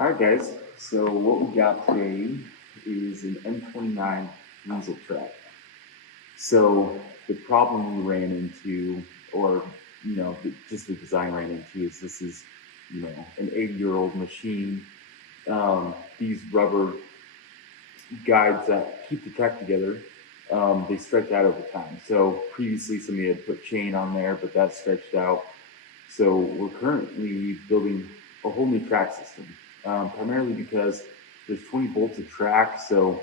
All right, guys. So what we got today is an M29 Weasel Track. So the problem we ran into, or just the design ran into, is this is an 80-year-old machine. These rubber guides that keep the track together, they stretch out over time. So previously somebody had put chain on there, but that stretched out. So we're currently building a whole new track system, primarily because there's 20 bolts of track. So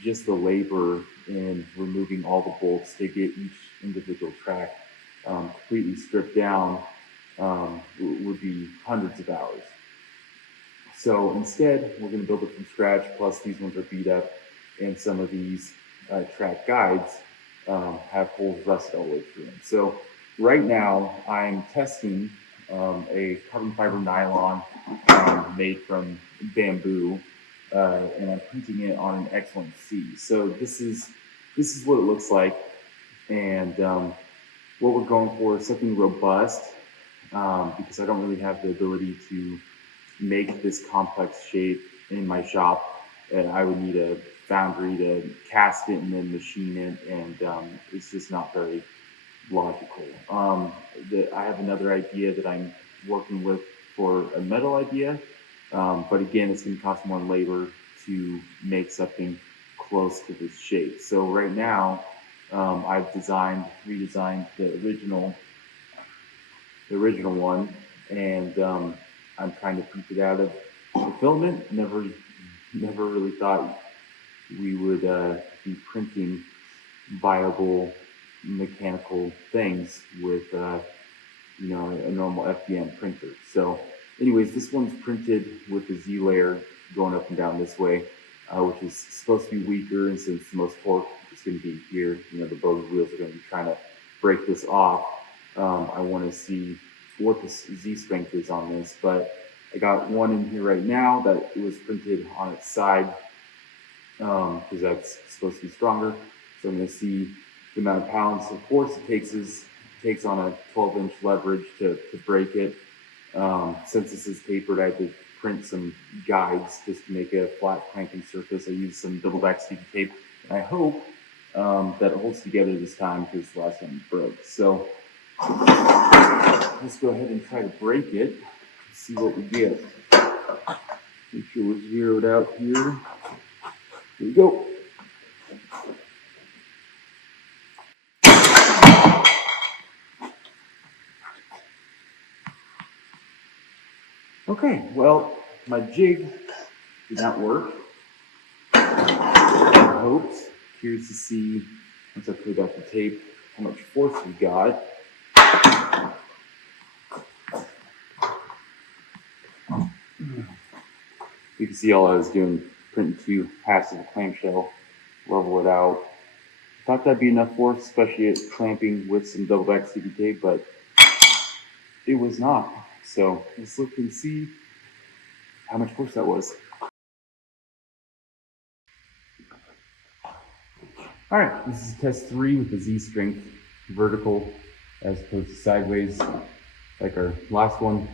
just the labor in removing all the bolts to get each individual track completely stripped down would be hundreds of hours. So instead, we're going to build it from scratch. Plus, these ones are beat up, and some of these track guides have holes rusted all the way through them. So right now, I'm testing a carbon fiber nylon made from Bambu, and I'm printing it on an X1C. So this is what it looks like, and what we're going for is something robust, because I don't really have the ability to make this complex shape in my shop, and I would need a foundry to cast it and then machine it, and it's just not very logical. I have another idea that I'm working with for a metal idea, but again, it's going to cost more labor to make something close to this shape. So right now, I've redesigned the original one, and I'm trying to print it out of the filament. Never really thought we would be printing viable mechanical things with a normal FDM printer. So anyways, this one's printed with the Z layer going up and down this way, which is supposed to be weaker, and since the most torque is going to be here, the bogey wheels are going to be trying to break this off. I want to see what the Z strength is on this, but I got one in here right now that it was printed on its side, because that's supposed to be stronger. So I'm going to see the amount of pounds of force it takes on a 12-inch leverage to break it. Since this is tapered, I had to print some guides just to make a flat clanking surface. I used some double-back sticky tape, and I hope that it holds together this time, because the last one broke. So let's go ahead and try to break it, see what we get. Make sure we're zeroed out here. Here we go. Okay, well, my jig did not work. I hoped. Curious to see, once I put back the tape, how much force we got. You can see all I was doing, printing 2 halves of a clamshell, level it out. I thought that'd be enough force, especially at clamping with some double-back sticky tape, but it was not. So let's look and see how much force that was. All right, this is test 3 with the Z strength, vertical as opposed to sideways, like our last one.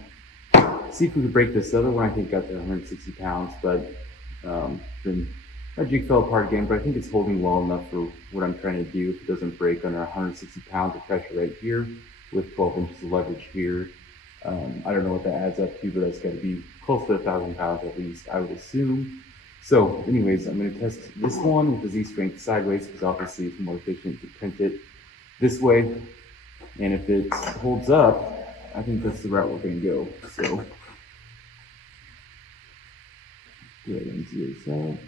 See if we could break this. The other one I think got to 160 pounds, but then my jig fell apart again, but I think it's holding well enough for what I'm trying to do. If it doesn't break under 160 pounds of pressure right here with 12 inches of leverage here. I don't know what that adds up to, but that's got to be close to 1,000 pounds at least, I would assume. So anyways, I'm going to test this one with the Z strength sideways, because obviously it's more efficient to print it this way. And if it holds up, I think that's the route we're going to go. So go ahead and zero this out.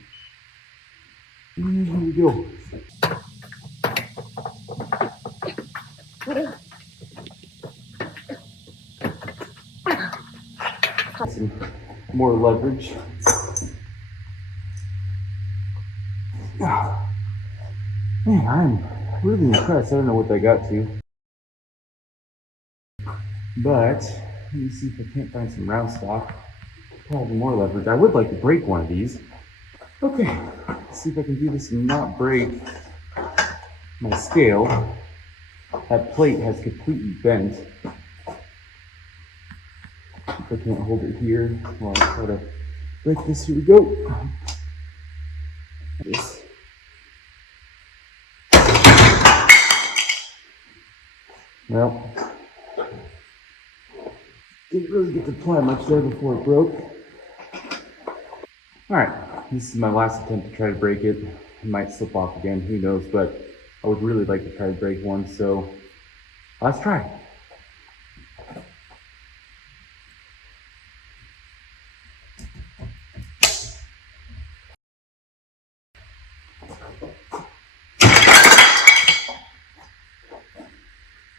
And here we go. Some more leverage. Man, I'm really impressed. I don't know what they got to. But let me see if I can't find some round stock. Probably more leverage. I would like to break one of these. Okay, let's see if I can do this and not break my scale. That plate has completely bent. If I can't hold it here, well, I'll try to break this. Here we go. This. Well, didn't really get to apply much there before it broke. All right, this is my last attempt to try to break it. It might slip off again, who knows, but I would really like to try to break one, so let's try.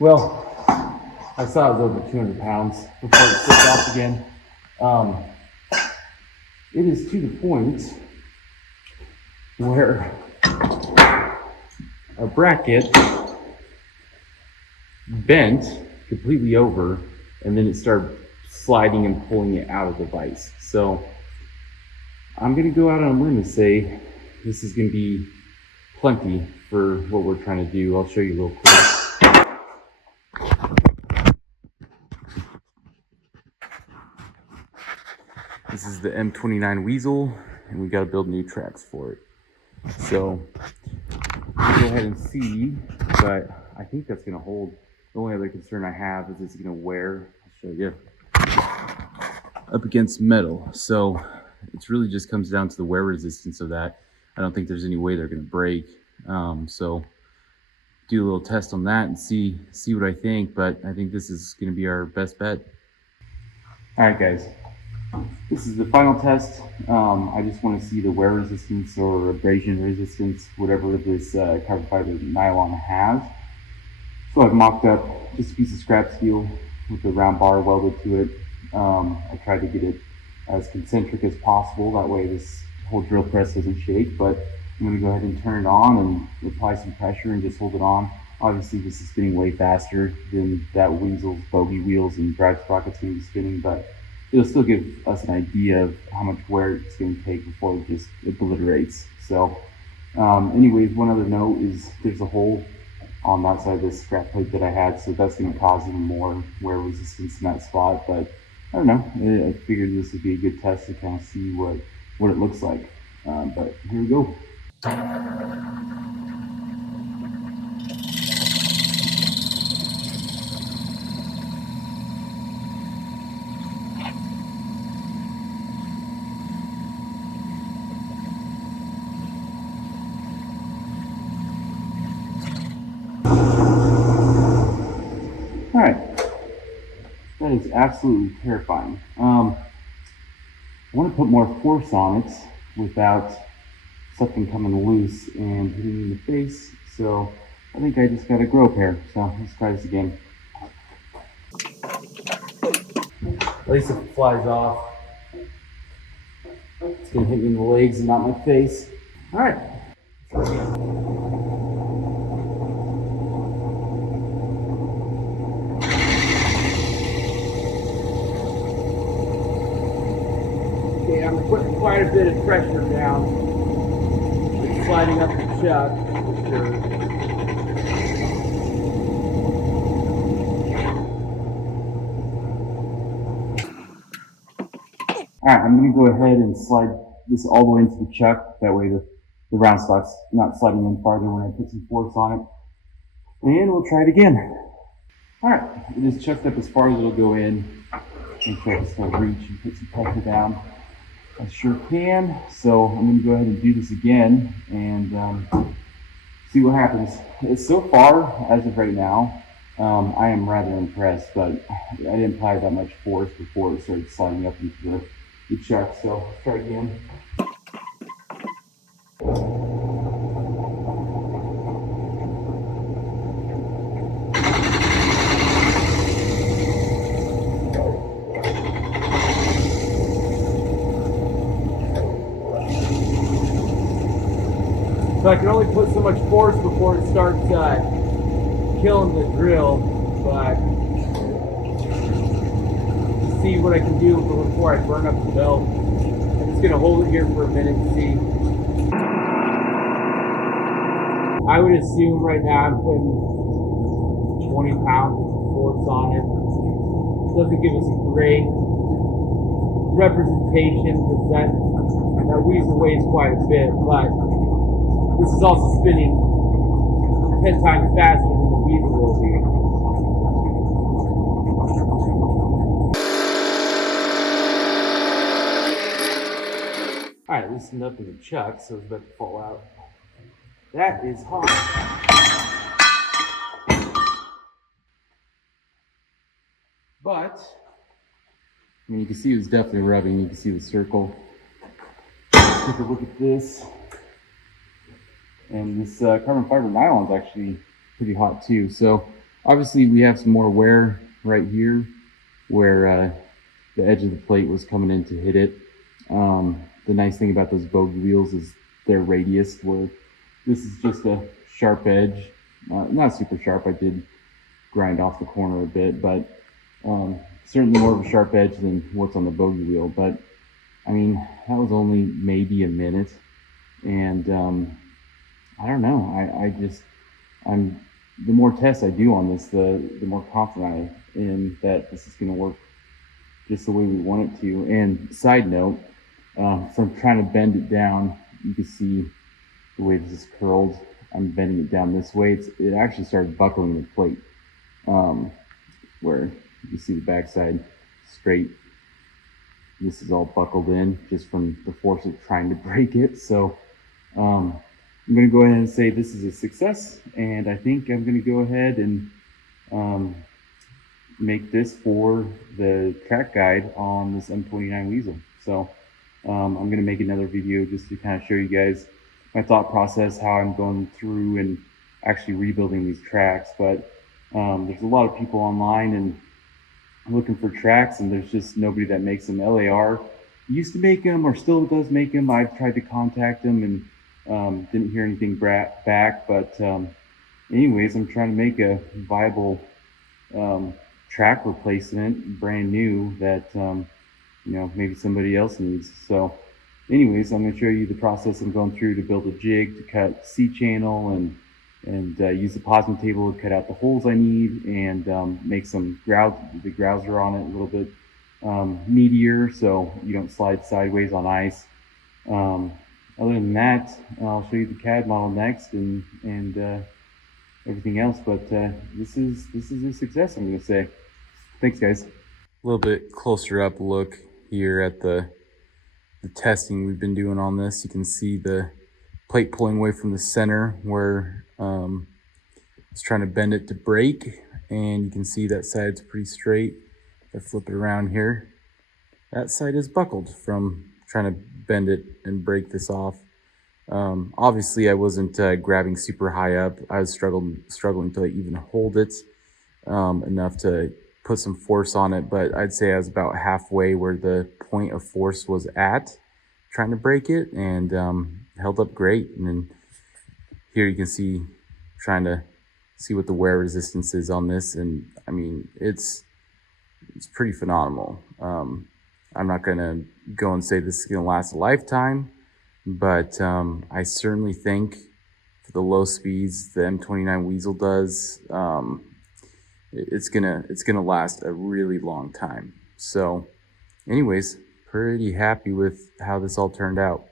Well, I saw it was over 200 pounds before it slipped off again. It is to the point where our bracket bent completely over, and then it started sliding and pulling it out of the vise. So I'm gonna go out on a limb and say this is gonna be plenty for what we're trying to do. I'll show you real quick. This is the M29 Weasel, and we got to build new tracks for it. So we'll go ahead and see, but I think that's going to hold. The only other concern I have is it's going to wear. I'll show you. Up against metal. So it really just comes down to the wear resistance of that. I don't think there's any way they're going to break. So do a little test on that and see what I think, but I think this is going to be our best bet. All right, guys. This is the final test. I just want to see the wear resistance or abrasion resistance, whatever this carbon fiber nylon has. So I've mocked up just a piece of scrap steel with a round bar welded to it. I tried to get it as concentric as possible. That way this whole drill press doesn't shake, but I'm going to go ahead and turn it on and apply some pressure and just hold it on. Obviously this is spinning way faster than that Weasel's bogey wheels and drive sprocket's going to be spinning, but it'll still give us an idea of how much wear it's going to take before it just obliterates. So anyways, one other note is there's a hole on that side of this scrap plate that I had, so that's going to cause even more wear resistance in that spot. But I don't know, I figured this would be a good test to kind of see what it looks like. But here we go. All right, that is absolutely terrifying. I want to put more force on it without something coming loose and hitting me in the face. So I think I just got a grow pair. So let's try this again. At least if it flies off, it's gonna hit me in the legs and not my face. All right. Okay, I'm putting quite a bit of pressure down. It's sliding up the chuck for sure. All right, I'm going to go ahead and slide this all the way into the chuck. That way the round stock's not sliding in farther when I put some force on it. And we'll try it again. All right, it is chucked up as far as it'll go in. And try to still reach and put some pressure down. I sure can. So I'm going to go ahead and do this again and see what happens. So far, as of right now, I am rather impressed, but I didn't apply that much force before it started sliding up into the chuck. So let's try again. So I can only put so much force before it starts killing the drill, but to see what I can do before I burn up the belt. I'm just going to hold it here for a minute and see. I would assume right now I'm putting 20 pounds of force on it. It doesn't give us a great representation because that weasel weighs quite a bit, but this is also spinning 10 times faster than the weasel will be. Alright, loosened up in the chuck, so it's about to fall out. That is hot. But, I mean, you can see it's definitely rubbing. You can see the circle. Let's take a look at this. And this carbon fiber nylon is actually pretty hot too. So obviously we have some more wear right here where the edge of the plate was coming in to hit it. The nice thing about those bogey wheels is their radius, where this is just a sharp edge. Not super sharp, I did grind off the corner a bit, but certainly more of a sharp edge than what's on the bogey wheel. But I mean, that was only maybe a minute, and I don't know. The more tests I do on this, the more confident I am that this is going to work just the way we want it to. And side note, so I'm trying to bend it down. You can see the way this is curled. I'm bending it down this way. It actually started buckling the plate, where you see the backside straight. This is all buckled in just from the force of trying to break it. So I'm going to go ahead and say this is a success, and I think I'm going to go ahead and make this for the track guide on this M29 Weasel. So I'm going to make another video just to kind of show you guys my thought process, how I'm going through and actually rebuilding these tracks. But there's a lot of people online and looking for tracks, and there's just nobody that makes them. LAR used to make them, or still does make them. I've tried to contact them and didn't hear anything back. But anyways, I'm trying to make a viable track replacement, brand new, that you know, maybe somebody else needs. So anyways, I'm going to show you the process I'm going through to build a jig to cut C-channel and use the plasma table to cut out the holes I need, and make some the grouser on it a little bit meatier so you don't slide sideways on ice. Other than that, I'll show you the CAD model next and everything else. But this is a success, I'm going to say. Thanks, guys. A little bit closer up look here at the testing we've been doing on this. You can see the plate pulling away from the center where I was trying to bend it to break, and you can see that side's pretty straight. If I flip it around here, that side is buckled from trying to bend it and break this off. Obviously I wasn't grabbing super high up. I was struggling to even hold it enough to put some force on it, but I'd say I was about halfway where the point of force was at trying to break it, and held up great. And then here you can see, trying to see what the wear resistance is on this, and I mean, it's pretty phenomenal. I'm not gonna go and say this is gonna last a lifetime, but I certainly think for the low speeds the M29 Weasel does, it's gonna last a really long time. So anyways, pretty happy with how this all turned out.